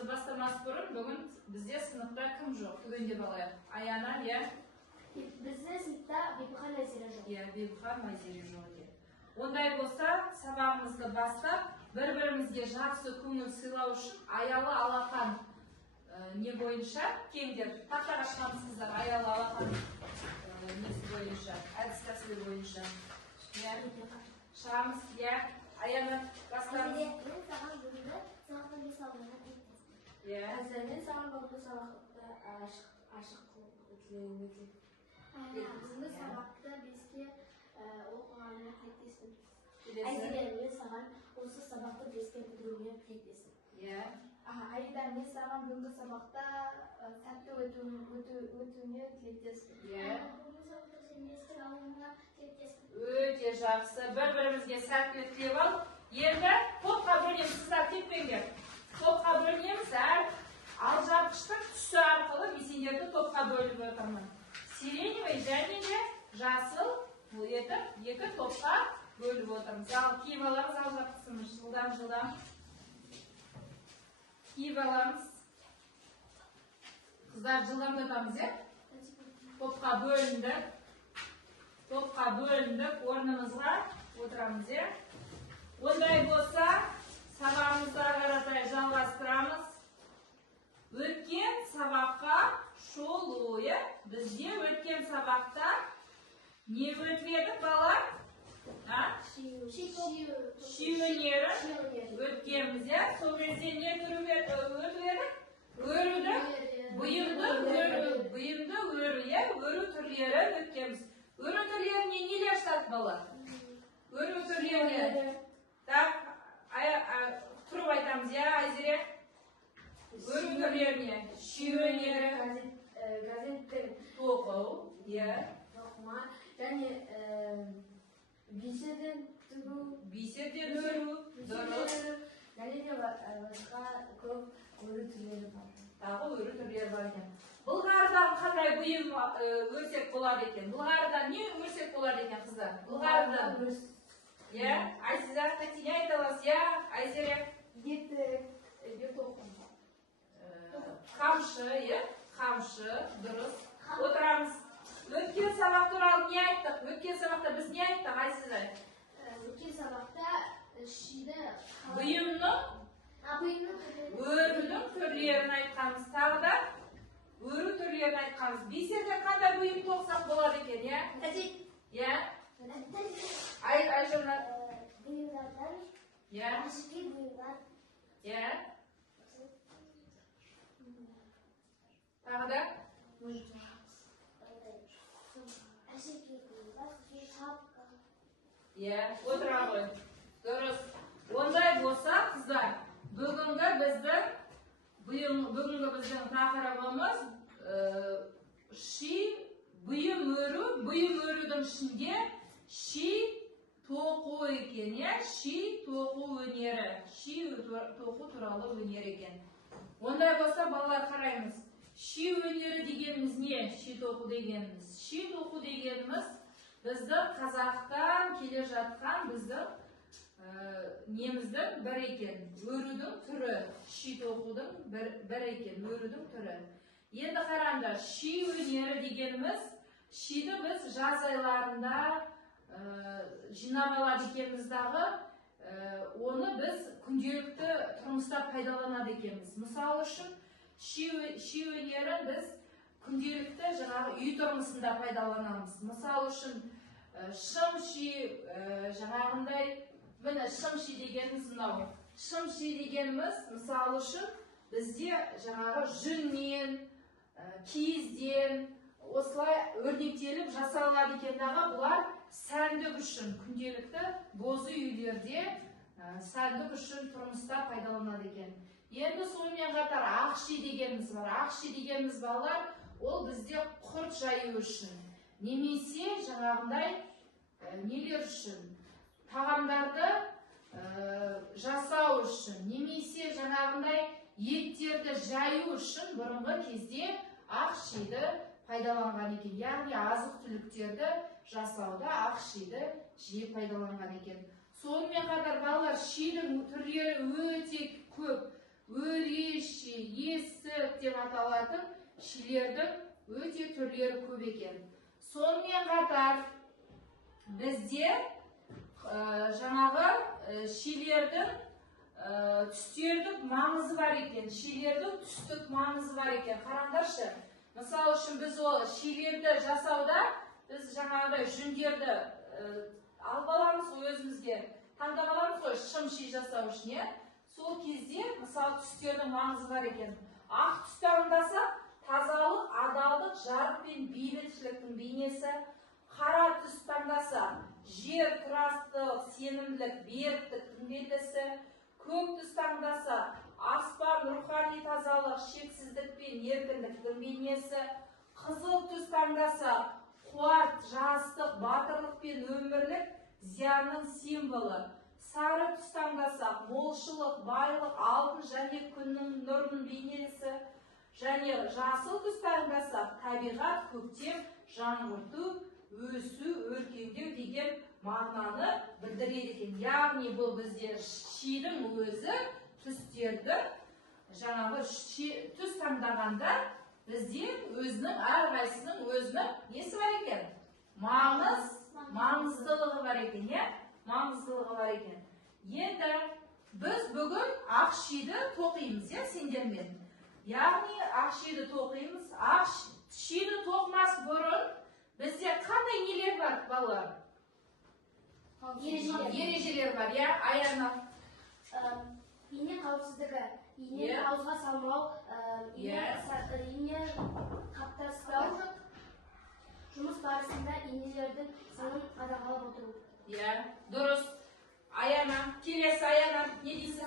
сабағымызды бастамас бұрын бүгін бізде сыныпта кім жоқ? Түгендеп алайық. Аяна, иә? Бізде сыныпта Бибіхан Айзере жоқ. Иә, Бибіхан Айзере жоқ екен. Ондай болса, сабағымызды бастап, бір-бірімізге жақсы көңіл сыйлау үшін аялы алақан не бойынша кеңдер тақтаға шығамыз қыздар. Аялы алақан несі бойынша, әдіс тәсілі бойынша. Шығамыз, иә? Аяна, бастамыз. Мен саған бүгінгі сабақтан бес алдыңа еттесін. Мен саған бүгінгі сабақты ашық тілеуін өте. Бүгінгі сабақты беске оқығанына тілектесін. Айзере, мен саған осы сабақты беске бітіруіне тілектесін. Аида, мен саған бүгінгі сабақта сәтті өтуіне тілектесін. Бүгінгі сабақта сен беске алуына тілектесін. Өте жақсы. Бір-бірімізге сәттілік тілеп ал. Енді топқа бөлеміз, қыздар теппеңдер. Топқа бөлеміз, әр алжапқыштың түсі арқылы месендерді топқа бөліп отырмын. Сиреневый және де жасыл етіп екі топқа бөліп отырмыз. Ал киіп аламыз алжапқысымыз. Жылдам. Киіп аламыз. Қыздар жылдамдатамыз, е? Топқа бөліндік, орнымызға отырамыз, е? Ондай болса, сабағымызға қаратай жалғастырамыз. Өткен сабаққа шолу, е? Бізде өткен сабақта не өтіледі, бала? Ши өнері өткенбіз, е? Сол кезде не өтіледі? Бұйымды өру, е? Өру түрлері өткенбіз. Өру түрлеріне нелер жатады, бала? Өру түрлеріне. Так, тұрып айтамыз, е, Айзере? Өру түрлеріне. Ши өнері, газеттер тоқу, е? тоқыма, және бисерден өру, дұрыс. және де басқа көп өру түрлері бар. Тағы өру түрлері бар екен. Былғарыдан қандай бұйым өрсек болады екен? Былғарыдан не өрсек болады екен, қыздар? Былғарыдан. Е? Айзиза, Татиня айталас, е? Айзере? Қамшы, е? Қамшы, дұрыс. Отырамыз. Өткен сабақ туралы не айттық? Өткен сабақта біз не айттық, Айзиза? Өткен сабақта бұйымның өрінің түрлерін айтқанбыз. Тағы да өру түрлерін айтқанбыз. Бисерден қандай бұйым тоқсақ болады екен, е? Е? Айжанат. бұйымдардан әшекей бұйымдар. Е? Тағы да? Әшекей бұйымдар, шапка. Е, отыра ғой. Дұрыс. Ондай болса, қыздар, бүгінгі біздің тақырыбымыз ши, бұйым өрудің ішінде ши тоқу екен, е? Ши тоқу өнері. Ши тоқу туралы өнер екен. Ондай болса, балалар қараймыз. Ши өнері дегеніміз не? Ши тоқу дегеніміз. Ши тоқу дегеніміз біздің қазақтан келе жатқан біздің неміздің бір екен. Өрудің түрі. Ши тоқудың бір екен. Өрудің түрі. Енді қараңдар, ши өнері дегеніміз, шиді біз жаз айларында жинап алады екенбіз дағы, оны біз күнделікті тұрмыста пайдаланады екенбіз. Мысалы үшін, ши өнерін біз күнделікті жаңағы үй тұрмысында пайдаланамыз. Мысалы үшін, шым ши, жаңағындай, міне шым ши дегеніміз мынау. Шым ши дегеніміз, мысалы үшін, бізде жаңағы жүннен, киізден, осылай өрнектеліп жасалады екен дағы, бұлар сәндік үшін, күнделікті бозы үйлерде сәндік үшін тұрмыста пайдаланады екен. Енді сонымен қатар ақши дегеніміз бар. Ақши дегеніміз балалар, ол бізде құрт жаю үшін, немесе жаңағындай нелер үшін, тағамдарды жасау үшін, немесе жаңағындай еттерді жаю үшін бұрынғы кезде ақшиді пайдаланған екен. Яғни азық түліктерді жасауда ақшиді жиі пайдаланған екен. Сонымен қатар балалар, шидің түрлері өте көп. Өреш ши, ши, есік деп аталатын шилердің өте түрлері көп екен. Сонымен қатар бізде жаңағы шилердің түстердің маңызы бар екен. Шилердің түстік маңызы бар екен. Қараңдаршы. Мысалы үшін біз ол шилерді жасауда біз жаңағыдай жүндерді алып аламыз өзімізге. Таңдап аламыз ғой шым ши жасау үшін, сол кезде мысалы түстердің маңызы бар екен. Ақ түс таңдаса тазалық, адалдық, жарық пен бейбітшіліктің бейнесі. Қара түс таңдаса жер, тұрақтылық, сенімділік, беріктіктің белгісі. Көк түс таңдаса аспан, рухани тазалық, шексіздік пен еркіндіктің бейнесі. Қызыл түс таңдаса қуат, жастық, батырлық пен өмірлік зиянның символы. Сары түс таңдаса молшылық, байлық, алтын және күннің нұрының бейнесі. Және жасыл түс таңдаса табиғат, көктем, жаңғырту, өсу, өркендеу деген мағынаны білдіреді екен. Яғни бұл бізде шидің өзі түстерді жаңағы түс таңдағанда бізде өзінің әрқайсының өзінің несі бар екен? Маңыздылығы бар екен, маңыздылығы бар екен. Енді біз бүгін ақ шиді тоқимыз, сендермен. Яғни ақ шиді тоқимыз. Ақ шиді тоқымас бұрын бізде қандай нелер бар, балалар? Ережелер бар, Аяна? Ине қауіпсіздігі, ине ауызға салмау, ине қаптастау, жұмыс барысында инелердің санын қадағалап отыру. Дұрыс. Аяна, келесі Аяна, не дейсіз?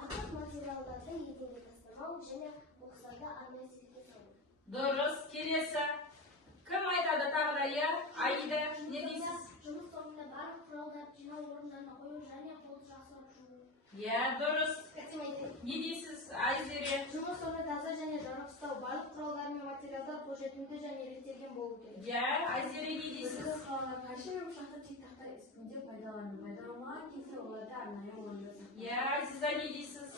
Артық материалдарды еденге тастамау және бокстарда арнайы сірке салу. Дұрыс. Келесі. Кім айтады тағы да, Аида, не дейсіз? Жұмыс орнында барлық құралдарды жинау орындарына қою және қолды жақсылап жуу. Дұрыс. Не дейсіз, Айзере? Жұмыс орны таза және жарық ұстау, барлық құралдар мен материалдар қолжетімді және реттелген болу керек. Айзере, не дейсіз? Қайшы мен ұшақты тек тақта үстінде пайдаланылмаған кезде оларды арнайы орында сақтау. Айзиза, не дейсіз?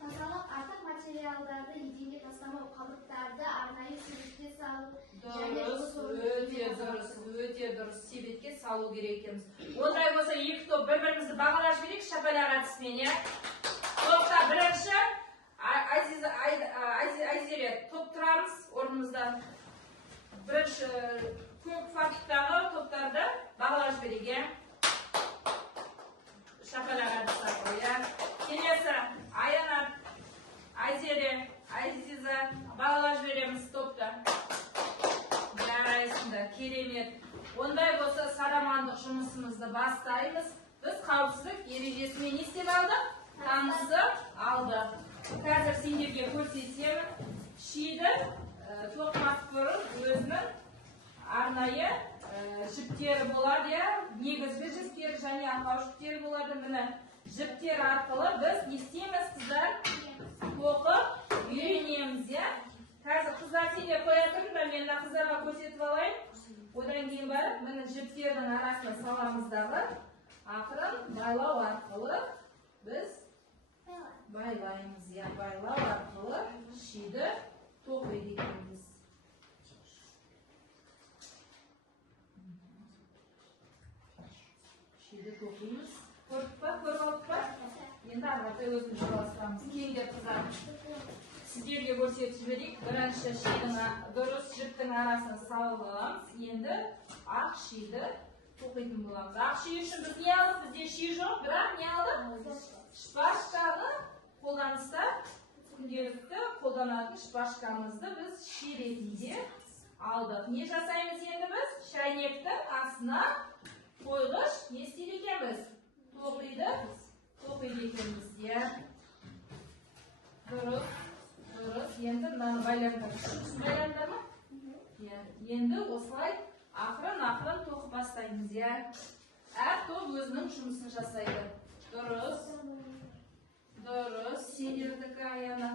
Тазалық, артық материалдарды еденге тастамау, қалдықтарды арнайы себетке салу. Дұрыс, өте дұрыс себетке салу керек екенбіз. Ондай болса екі топ бір-бірімізді бағалап жіберейік шапалақ әдіспен, Топта бірінші, Айзере, топ тұрамыз орнымыздан. Бірінші көк фактықтағы топтарды бағалап жіберейік, шапалақ әдіс арқылы, Келесі, Аяна, Айзере, Айзиза, бағалап жібереміз топты. Жарайсыңдар, керемет. Ондай болса сарамандық жұмысымызды бастаймыз. Біз қауіпсіздік ережесімен не істеп алдық? Танысып алдық. Қазір сендерге көрсетемін. Шиді тоқымас бұрын өзінің арнайы жіптері болады, негізгі жіптері және арқау жіптері болады. Міне жіптер арқылы біз не істейміз, қыздар? Тоқып үйренеміз, Қазір қыздар сендер қоя тұрыңдар, мен қыздарға көрсетіп алайын. Одан кейін барып, міне жіптердің арасына саламыздағы ақырын байлау арқылы біз байлаймыз. Байлау арқылы шиді тоқиды екенбіз. Шиді тоқимыз. Көріп па? Көріп алып па? Енді арғатай өзін жалғастырамыз. Кейіндер қыздар. Сіздерге көрсетіп жіберейік. Бірінші шидің дұрыс жіптің арасына салып аламыз. Енді ақ шиді тоқитын боламыз. Ақ ши үшін біз не алдық? Бізде ши жоқ, бірақ не алдық? Шпажканы қолданыста күнделікті қолданатын шпажкамызды біз ши ретінде алдық. Не жасаймыз енді біз? Шайнектің астына қойғыш не істейді екенбіз? Тоқиды екенбіз. Дұрыс. Енді мынаны байландар. Шұқсын байландар ма? Енді осылай ақырын тоқып бастаймыз. Әр топ өзінің жұмысын жасайды. Дұрыс. Сендердікі Аяна.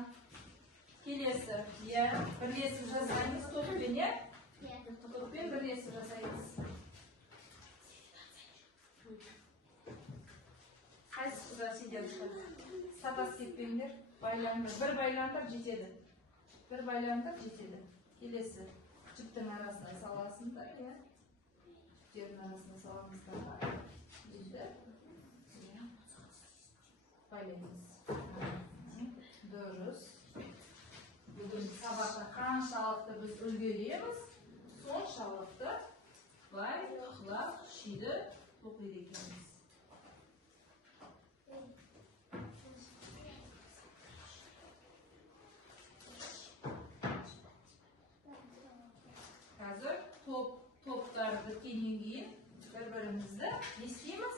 Келесі. Бірлесіп жасаймыз топпен, Топпен бірлесіп жасаймыз. Қайсы қыздар сендердікі? Сапас кетпеңдер. Baylandır. Bir baylandır жетеді. Bir baylandır жетеді. Келесі. Жіптің арасына саласыңдар, ya. Жіптердің арасына саламыздар. Дейді. Байлаймыз. Дұрыс. Бүгін сабақта қаншалықты біз үлгереміз, соншалықты бай, құлақ, шиді оқиды екенбіз. Қазір топтар біткеннен кейін бір-бірімізді не істейміз?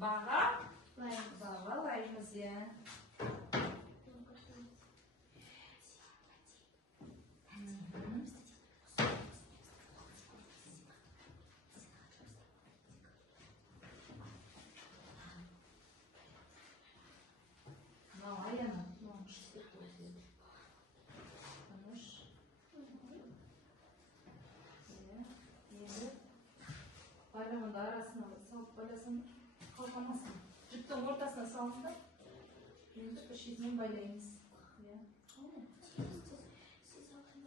Бағалаймыз, я. Байлығында арасына салып байласың, қалқамасын. Жіптің ортасына салыңдар. Енді бір шетінен байлаймыз.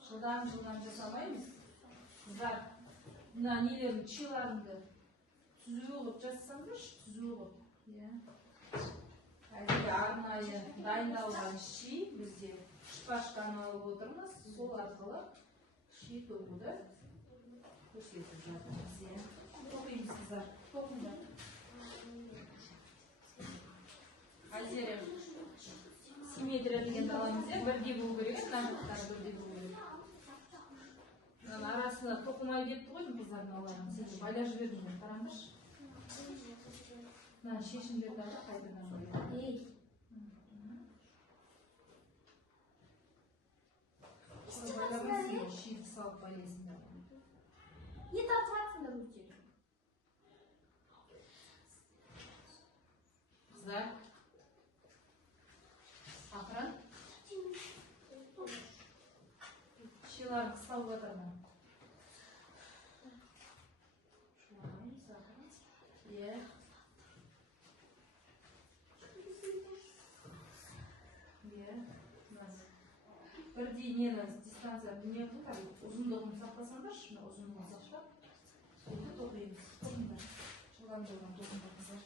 Жылдан жасамаймыз. Қыздар, мына нелерін, чиларыңды түзу қылып жасасаңдаршы, түзу қылып. Әзірге арнайы дайындалған ши, бізде шпажканы алып отырмыз. Сол арқылы ши тоқуды көрсетіп жатырмыз. Тоқимыз, қыздар, тоқыңдар. Айзерім, симметрия дегенді аламыз, бірдей болу керек, дайындықтары бірдей болу керек. Арасына тоқымай кетті ғой, қыздарын аламыз. Байла жібердіңдер, қараңызшы. Шешімдерді алып қайтадан байлайды. Байламайсыңдар, шиді салып байлайсыңдар. Не тартыватсыңдар өздері? Қыздар, ақырын. Шиларын қысталып жатыр ма? Шулаймыз, ақырын. Бірдей нені дистанция не қылдар, ұзындығын сақтасаңдаршы, ұзындығын сақтап, сөйті тоқимыз. Тоқыңдар. Жылған тоқыңдар, қыздар.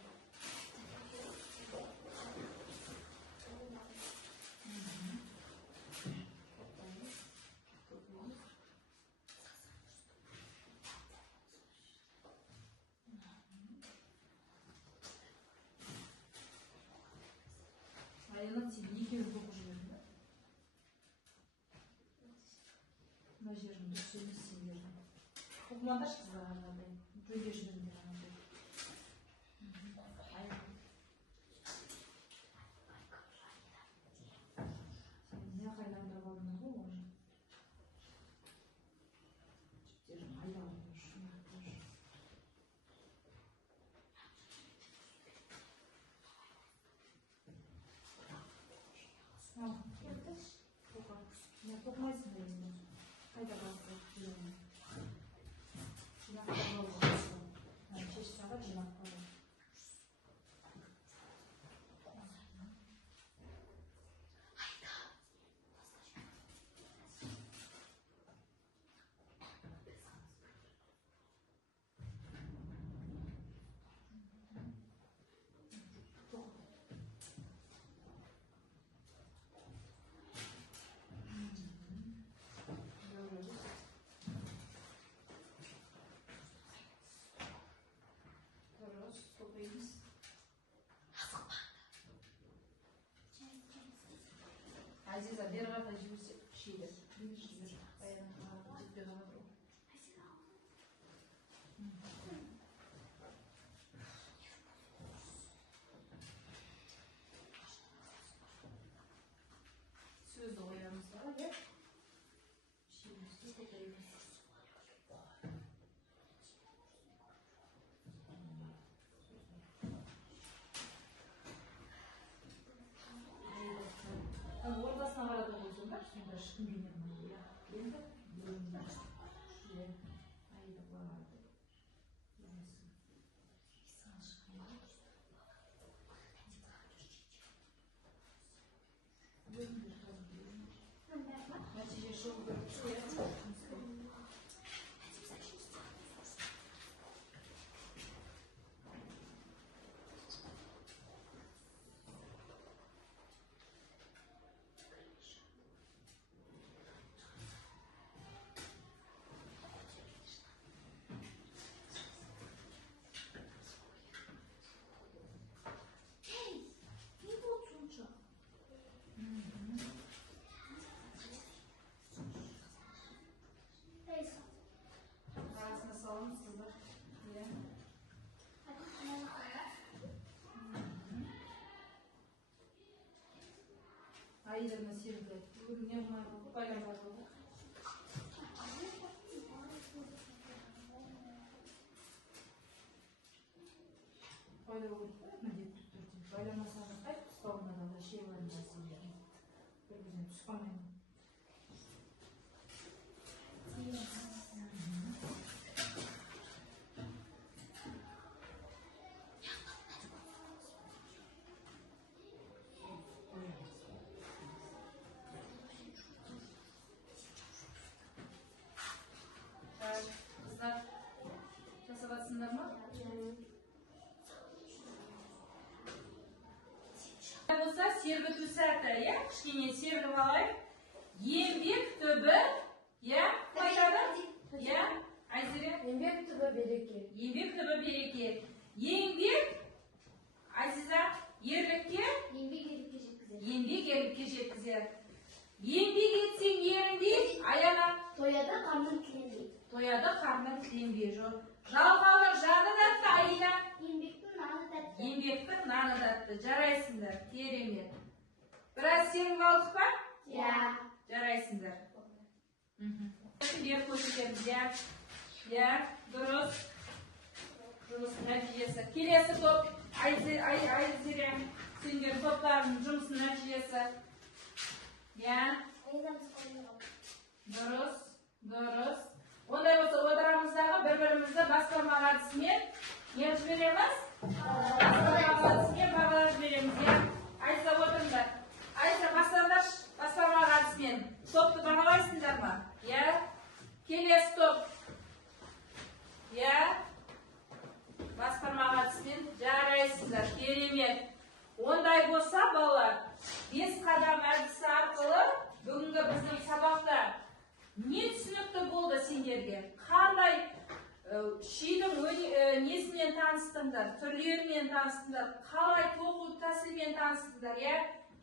Аянып сен екеуін тоқып жібердің. Мына жерін дұрыс емес сендердің. Тоқымадаршы қыздар арнадай. Жөнге жіберіңдер арнадай. Сен не қайландырып алдың ғой оны? Жіптерін қайдалып жүрші. Тоқымайсың да енді. Қайда басты? Жинақтап алып басты. Шеш сағат жинақтап алып. Азиза, бері қарата жіберсе, шиді. Жібер. Баянын қарата жетпей қалады ғой. Сөзді қоямыз ба, иә? Шиімізді көтейміз. Ортасына қарата қойсыңдар, сонда ешкім бейнемейді. Енді бөлімді. Айда барды. айдырма серді. Не қылмай байланбай болды. Пайда болды. Міндетті түрде. Байламасаңыз қайт тұспауына да шей бар нәрселер. Bir-birine tuskamayın. Kızlar, kasabatsınlar mı? Болса, сергіту сәті, иә? Кішкене сергіп алайық. Еңбек түбі, иә? Қайтады? Иә? Айзере? Еңбек түбі береке. Еңбек түбі береке. Еңбек, Азиза, ерлікке? Еңбек ерлікке жеткізеді. Еңбек ерлікке жеткізеді. Еңбек етсең ерінбей, аяна? Тояда қарның тіленбей. Тояда қарның тіленбей. Жалқаудың жаны датты, айна? Еңбектің наны тәтті. Еңбектің наны датты. Жарайсыңдар, керемет. Біраз сеніп алдық па? Иә. Жарайсыңдар. Бер көрсетеміз, иә? Иә, дұрыс. Жұмыстың нәтижесі. Келесі топ, Айзере, сендер топтардың жұмыстың нәтижесі. Иә? Дұрыс, дұрыс. Ондай болса, отырамыздағы бір-бірімізді басқармаға әдісімен не жібереміз? Басқармаға әдісімен бағалар жібереміз. Айса отырыңдар. Айса басқармаға әдісімен топты бағалайсыңдар ма? Келесі топ. Басқармаға әдісімен жарайсыңдар. Керемет. Ондай болса, балалар, 5 қадам әдісі арқылы бүгінгі біздің сабақта не түсінікті болды сендерге? Қандай шидің несімен таныстыңдар, түрлерімен таныстыңдар, қалай тоқу тәсілмен таныстыңдар,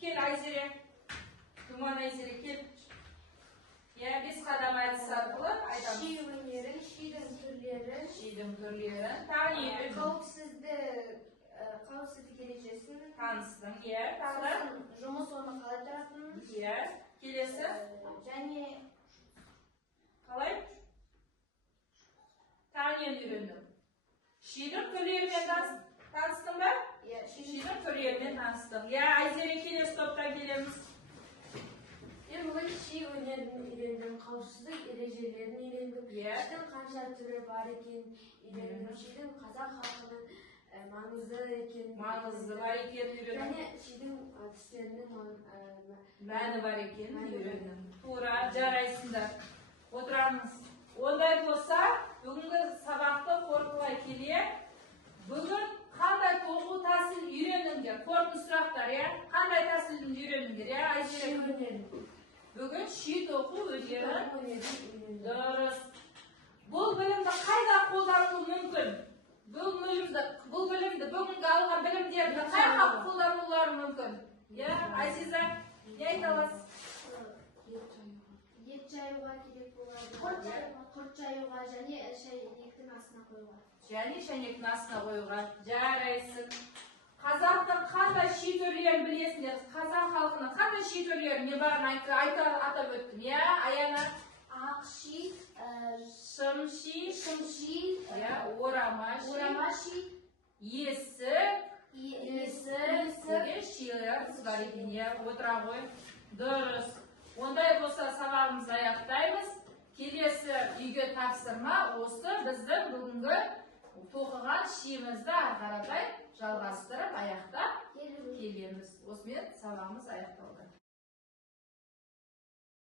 Кел, Айзере. Думан Айзере, кел. 5 қадам әдісі арқылы айтамыз. Ши өнерін, шидің түрлерін. Шидің түрлерін. Тағы Қауіпсіздік ережесін. Таныстың, тағы. Жұмыс орны қалай тұратын. Келесі. Және қалай? Тағы үйрендің. Шидің түрлерімен таныстың ба? Шидің түрлерімен таныстың. Айзере, келесі топтан келеміз. Бүгін ши өнерін үйрендім, қауіпсіздік ережелерін үйрендім. Шидің қанша түрі бар екен үйрендім. Шидің қазақ халқының маңызды екен. Маңызды бар екен үйрендім. Және шидің түстерінің мәні бар екен үйрендім. Тура, жарайсыңдар. Отырамыз. Ондай болса, бүгінгі сабақты қорытындылай келе, бүгін қандай тоқу тәсіл үйрендіңдер? Қорытынды сұрақтар, қандай тәсілін үйрендіңдер? Айзере, бүгін ши тоқу өнерін. Дұрыс. Бұл білімді қайда қолдану мүмкін? Бұл білімді, бүгінгі алған білімдерді қайда қолданулары мүмкін? Азиза, не айта аласыз? Ет жаюға керек болады. Құрт жаюға және шәйнектің астына қоюға. Және шәйнектің астына қоюға. Жарайсың. Қазақтың қандай ши түрлерін білесіңдер? Қазақ халқының қандай ши түрлерін мен барын атап өттім. Аяна? Ақ ши, шым ши, орама ши, есік деген шилер бар екен. Отыра ғой. Дұрыс. Ондай болса сабағымызды аяқтаймыз. Келесі үйге тапсырма осы біздің бүгінгі тоқыған шиімізді ары қаратай жалғастырып аяқтап келеміз. Осымен сабағымыз аяқталды.